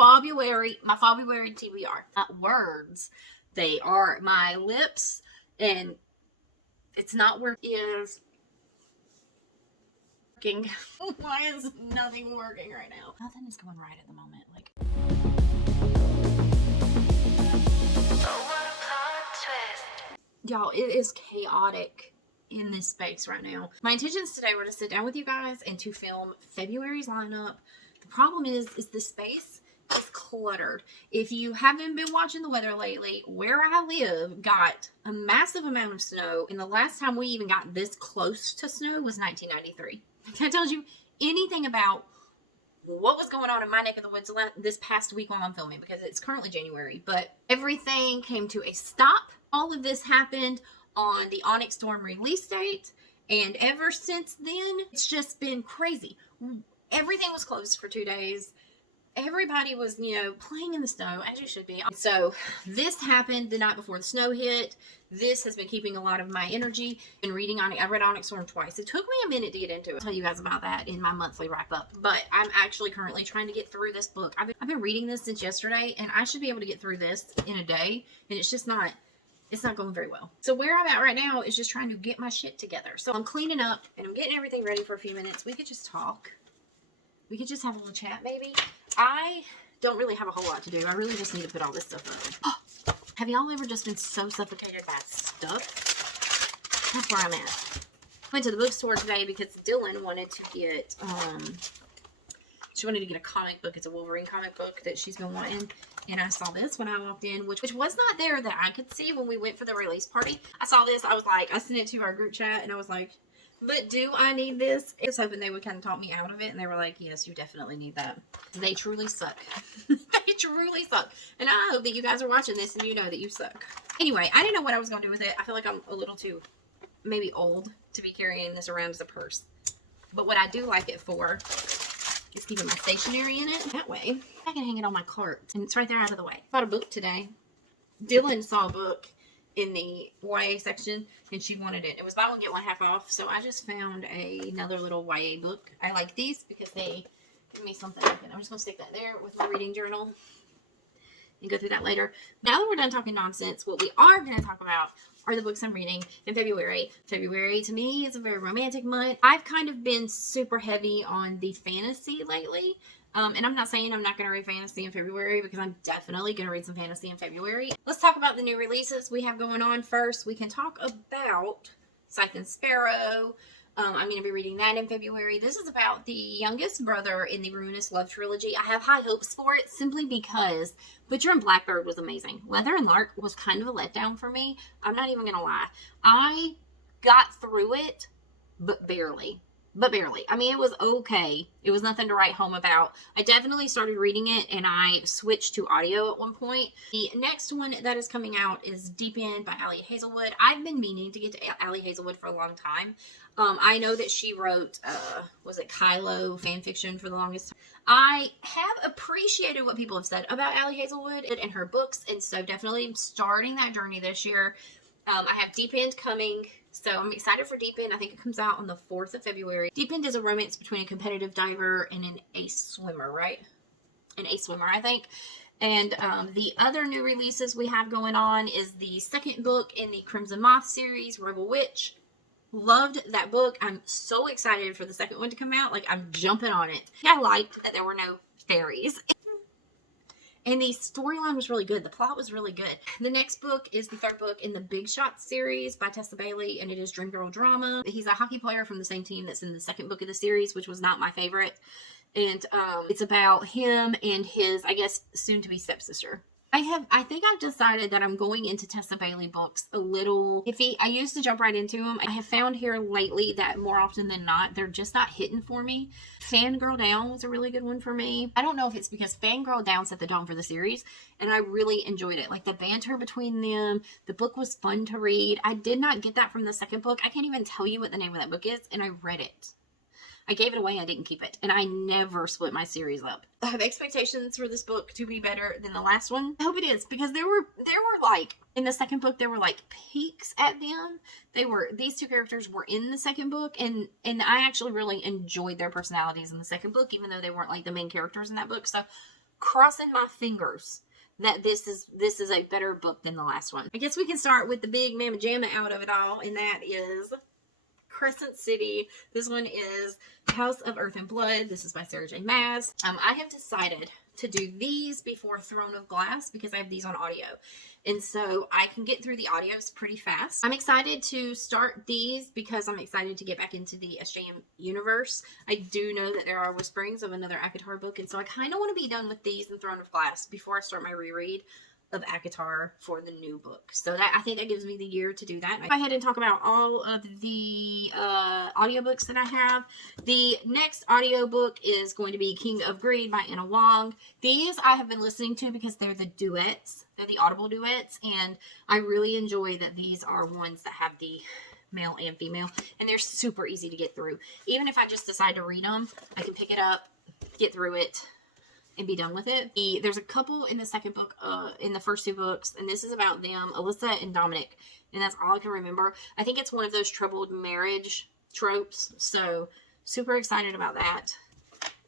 February TBR. Not words. They are my lips, and it's not where it is working. Why is nothing working right now? Nothing is going right at the moment. Like, y'all, it is chaotic in this space right now. My intentions today were to sit down with you guys and to film February's lineup. The problem is this space is cluttered. If you haven't been watching the weather lately, where I live got a massive amount of snow, and the last time we even got this close to snow was 1993. That tells you anything about what was going on in my neck of the woods this past week while I'm filming, because it's currently January, but everything came to a stop. All of this happened on the Onyx Storm release date, and ever since then, it's just been crazy. Everything was closed for 2 days. Everybody was, playing in the snow, as you should be. So this happened the night before the snow hit. This has been keeping a lot of my energy. Been reading Onyx. I read Onyx Storm twice. It took me a minute to get into it. I'll tell you guys about that in my monthly wrap up. But I'm actually currently trying to get through this book. I've been reading this since yesterday, and I should be able to get through this in a day. And it's just not. It's not going very well. So where I'm at right now is just trying to get my shit together. So I'm cleaning up and I'm getting everything ready for a few minutes. We could just talk. We could just have a little chat, maybe. I don't really have a whole lot to do. I really just need to put all this stuff up. Oh, have y'all ever just been so suffocated by stuff? That's where I'm at. Went to the bookstore today because Dylan wanted to get, she wanted to get a comic book. It's a Wolverine comic book that she's been wanting. And I saw this when I walked in, which was not there that I could see when we went for the release party. I saw this. I was like, I sent it to our group chat, and I was like, but do I need this? I was hoping they would kind of talk me out of it, and they were like, yes, you definitely need that. They truly suck. They truly suck. And I hope that you guys are watching this and you know that you suck. Anyway, I didn't know what I was going to do with it. I feel like I'm a little too, maybe old to be carrying this around as a purse. But what I do like it for is keeping my stationery in it. That way, I can hang it on my cart. And it's right there out of the way. Bought a book today. Dylan saw a book in the YA section, and she wanted it. It was buy one, get one half off. So I just found another little YA book. I like these because they give me something. I'm just going to stick that there with my reading journal and go through that later. Now that we're done talking nonsense, what we are going to talk about are the books I'm reading in February. February, to me, is a very romantic month. I've kind of been super heavy on the fantasy lately. And I'm not saying I'm not going to read fantasy in February, because I'm definitely going to read some fantasy in February. Let's talk about the new releases we have going on first. We can talk about Scythe and Sparrow. I'm going to be reading that in February. This is about the youngest brother in the Ruinous Love trilogy. I have high hopes for it simply because Butcher and Blackbird was amazing. Leather and Lark was kind of a letdown for me. I'm not even going to lie. I got through it, but barely. I mean, it was okay. It was nothing to write home about. I definitely started reading it, and I switched to audio at one point. The next one that is coming out is Deep End by Ali Hazelwood. I've been meaning to get to Ali Hazelwood for a long time. I know that she wrote, was it Kylo fanfiction for the longest time. I have appreciated what people have said about Ali Hazelwood and her books, and so definitely I'm starting that journey this year. I have Deep End coming, so I'm excited for Deep End. I think it comes out on the 4th of February. Deep End is a romance between a competitive diver and an ace swimmer, right? An ace swimmer, I think. And the other new releases we have going on is the second book in the Crimson Moth series, Rebel Witch. Loved that book. I'm so excited for the second one to come out. Like, I'm jumping on it. I liked that there were no fairies. And the storyline was really good. The plot was really good. The next book is the third book in the Big Shot series by Tessa Bailey, and it is Dream Girl Drama. He's a hockey player from the same team that's in the second book of the series, which was not my favorite. And it's about him and his, I guess, soon-to-be stepsister. I think I've decided that I'm going into Tessa Bailey books a little iffy. I used to jump right into them. I have found here lately that more often than not, they're just not hitting for me. Fangirl Down was a really good one for me. I don't know if it's because Fangirl Down set the tone for the series, and I really enjoyed it. Like, the banter between them, the book was fun to read. I did not get that from the second book. I can't even tell you what the name of that book is, and I read it. I gave it away. I didn't keep it. And I never split my series up. I have expectations for this book to be better than the last one. I hope it is, because there were like, in the second book, there were like peaks at them. These two characters were in the second book, and I actually really enjoyed their personalities in the second book, even though they weren't like the main characters in that book. So crossing my fingers that this is a better book than the last one. I guess we can start with the big mamma jamma out of it all, and that is Crescent City. This one is House of Earth and Blood. This is by Sarah J. Maas. I have decided to do these before Throne of Glass because I have these on audio. And so I can get through the audios pretty fast. I'm excited to start these because I'm excited to get back into the SJM universe. I do know that there are whisperings of another ACOTAR book, and so I kind of want to be done with these and Throne of Glass before I start my reread of ACOTAR for the new book. So that, I think that gives me the year to do that. I'll go ahead and talk about all of the audiobooks that I have. The next audiobook is going to be King of Greed by Anna Wong. These I have been listening to because they're the duets. They're the Audible duets, and I really enjoy that these are ones that have the male and female, and they're super easy to get through. Even if I just decide to read them, I can pick it up, get through it, and be done with it. There's a couple in the second book, in the first two books, and this is about them, Alyssa and Dominic, and that's all I can remember. I think it's one of those troubled marriage tropes, so super excited about that.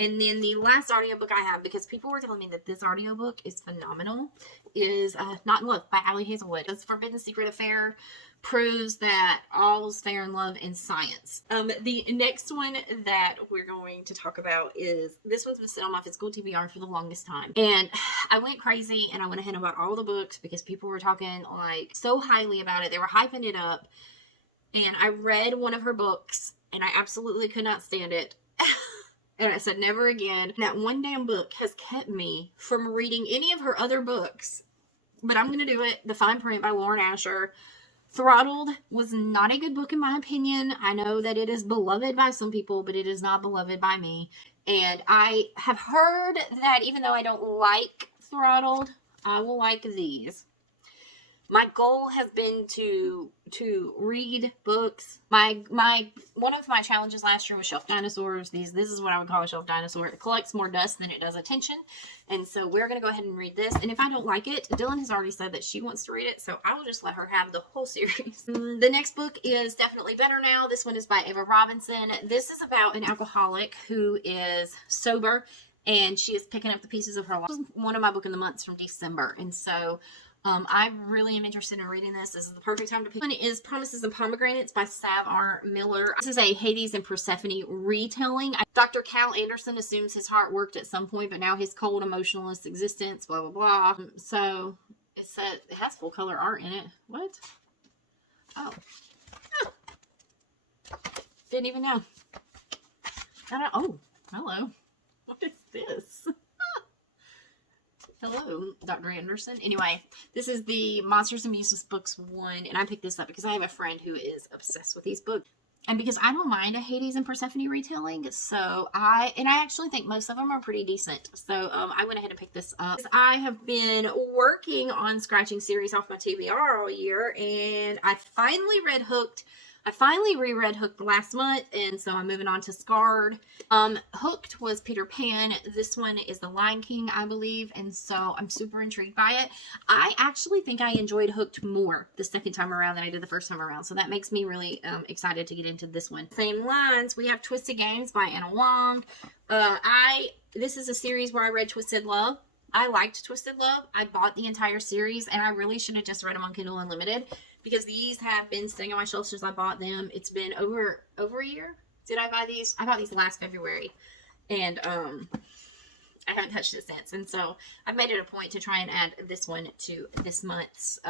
And then the last audiobook I have, because people were telling me that this audiobook is phenomenal, is Not in Love by Allie Hazelwood. This Forbidden Secret Affair proves that all's fair in love and science. The next one that we're going to talk about is, this one's been sitting on my physical TBR for the longest time. And I went crazy and I went ahead and bought all the books because people were talking like so highly about it. They were hyping it up. And I read one of her books and I absolutely could not stand it. And I said, never again. That one damn book has kept me from reading any of her other books. But I'm going to do it. The Fine Print by Lauren Asher. Throttled was not a good book in my opinion. I know that it is beloved by some people, but it is not beloved by me. And I have heard that even though I don't like Throttled, I will like these. My goal has been to read books. One of my challenges last year was shelf dinosaurs. This is what I would call a shelf dinosaur. It collects more dust than it does attention. And so we're going to go ahead and read this. And if I don't like it, Dylan has already said that she wants to read it, so I will just let her have the whole series. The next book is Definitely Better Now. This one is by Ava Robinson. This is about an alcoholic who is sober, and she is picking up the pieces of her life. This was one of my book in the months from December. And so I really am interested in reading this. This is the perfect time to pick. One is Promises and Pomegranates by Sav R. Miller. This is a Hades and Persephone retelling. Dr. Cal Anderson assumes his heart worked at some point, but now his cold, emotionless existence, blah, blah, blah. So it said it has full color art in it. What? Oh. Didn't even know. Oh, hello. What is this? Hello, Dr. Anderson. Anyway, this is the Monsters and Muses Books 1, and I picked this up because I have a friend who is obsessed with these books. And because I don't mind a Hades and Persephone retelling, so I actually think most of them are pretty decent. So I went ahead and picked this up. I have been working on scratching series off my TBR all year, and I finally read Hooked. I finally reread Hooked last month, and so I'm moving on to Scarred. Hooked was Peter Pan. This one is The Lion King, I believe, and so I'm super intrigued by it. I actually think I enjoyed Hooked more the second time around than I did the first time around, so that makes me really excited to get into this one. Same lines, we have Twisted Games by Anna Wong. This is a series where I read Twisted Love. I liked Twisted Love. I bought the entire series, and I really should have just read them on Kindle Unlimited, because these have been sitting on my shelf since I bought them. It's been over a year. Did I buy these? I bought these last February, and I haven't touched it since. And so I've made it a point to try and add this one to this month's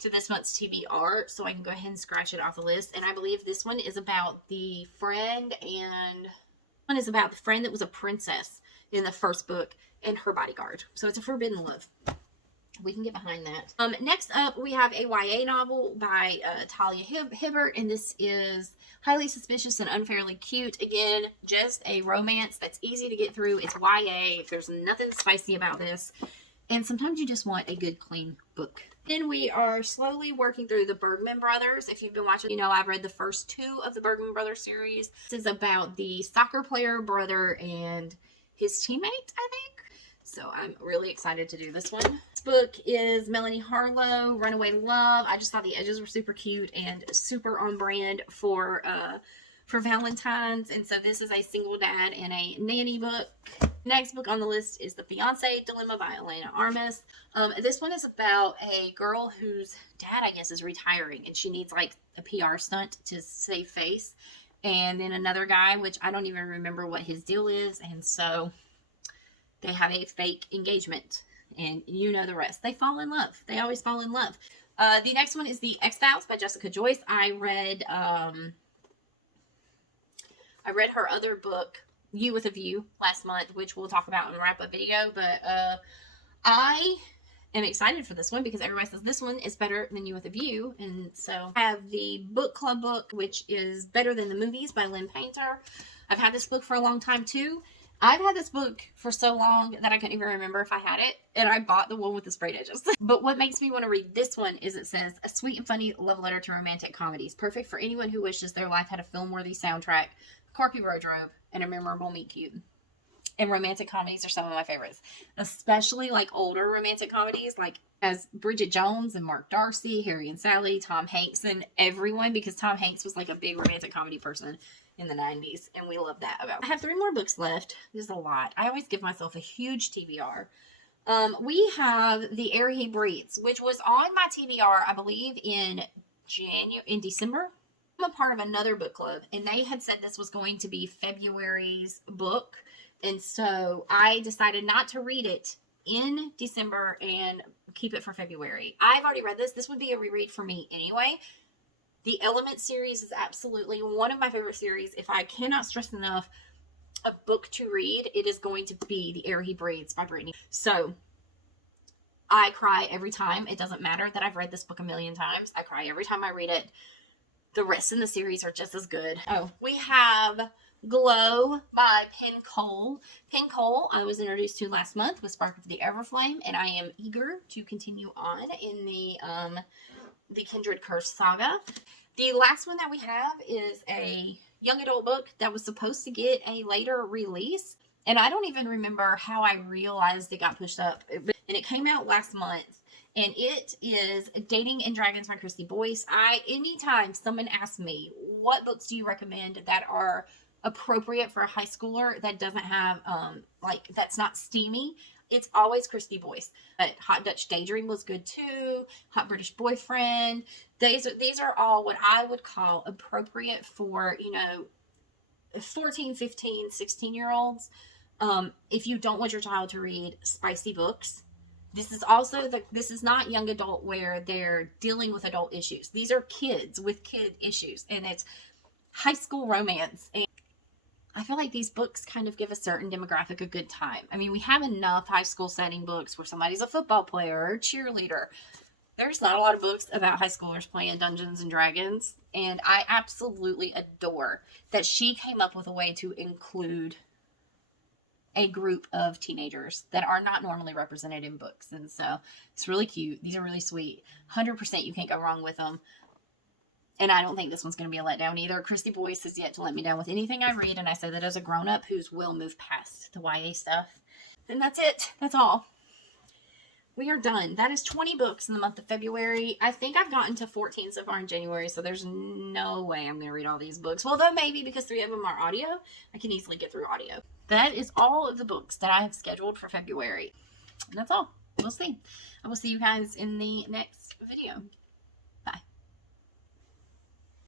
TBR, so I can go ahead and scratch it off the list. And I believe this one is about the friend, and one is about the friend that was a princess in the first book and her bodyguard. So it's a forbidden love. We can get behind that. Next up, we have a YA novel by Talia Hibbert, and this is Highly Suspicious and Unfairly Cute. Again, just a romance that's easy to get through. It's YA. There's nothing spicy about this. And sometimes you just want a good, clean book. Then we are slowly working through the Bergman Brothers. If you've been watching, you know I've read the first two of the Bergman Brothers series. This is about the soccer player brother and his teammate, I think. So I'm really excited to do this one. This book is Melanie Harlow, Runaway Love. I just thought the edges were super cute and super on brand for Valentine's. And so this is a single dad and a nanny book. Next book on the list is The Fiancé Dilemma by Elena Armas. This one is about a girl whose dad, I guess, is retiring, and she needs like a PR stunt to save face. And then another guy, which I don't even remember what his deal is, and so they have a fake engagement, and you know the rest. They fall in love. They always fall in love. The next one is The X-Files by Jessica Joyce. I read her other book, You with a View, last month, which we'll talk about in a wrap-up video, but I am excited for this one because everybody says this one is better than You with a View, and so I have the book club book, which is Better Than the Movies by Lynn Painter. I've had this book for a long time too. I've had this book for so long that I couldn't even remember if I had it, and I bought the one with the sprayed edges. But what makes me want to read this one is it says, a sweet and funny love letter to romantic comedies, perfect for anyone who wishes their life had a film-worthy soundtrack, quirky wardrobe, and a memorable meet cute. And romantic comedies are some of my favorites, especially like older romantic comedies, like as Bridget Jones and Mark Darcy, Harry and Sally, Tom Hanks, and everyone, because Tom Hanks was like a big romantic comedy person in the 90s, and we love that about. I have 3 more books left. There's a lot. I always give myself a huge TBR. We have The Air He Breathes, which was on my TBR, I believe, in December. I'm a part of another book club, and they had said this was going to be February's book, and so I decided not to read it in December and keep it for February. I've already read this. This would be a reread for me anyway. The Element series is absolutely one of my favorite series. If I cannot stress enough a book to read, it is going to be The Air He Breathes by Brittany. So I cry every time. It doesn't matter that I've read this book a million times. I cry every time I read it. The rest in the series are just as good. Oh, we have Glow by Penn Cole. Penn Cole, I was introduced to last month with Spark of the Everflame, and I am eager to continue on in the Kindred Curse saga. The last one that we have is a young adult book that was supposed to get a later release, and I don't even remember how I realized it got pushed up. And it came out last month, and it is Dating and Dragons by Christy Boyce. Anytime someone asks me, what books do you recommend that are appropriate for a high schooler that doesn't have, that's not steamy, it's always Christy Boyce. Hot Dutch Daydream was good too. Hot British Boyfriend. These are all what I would call appropriate for, 14, 15, 16-year-olds. If you don't want your child to read spicy books, this is not young adult where they're dealing with adult issues. These are kids with kid issues, and it's high school romance. And I feel like these books kind of give a certain demographic a good time. I mean, we have enough high school setting books where somebody's a football player or a cheerleader. There's not a lot of books about high schoolers playing Dungeons and Dragons, and I absolutely adore that she came up with a way to include a group of teenagers that are not normally represented in books, and so it's really cute. These are really sweet. 100% you can't go wrong with them. And I don't think this one's going to be a letdown either. Christy Boyce has yet to let me down with anything I read, and I say that as a grown-up who's will move past the YA stuff. And that's it. That's all. We are done. That is 20 books in the month of February. I think I've gotten to 14 so far in January, so there's no way I'm going to read all these books. Well, though maybe because 3 of them are audio, I can easily get through audio. That is all of the books that I have scheduled for February. And that's all. We'll see. I will see you guys in the next video.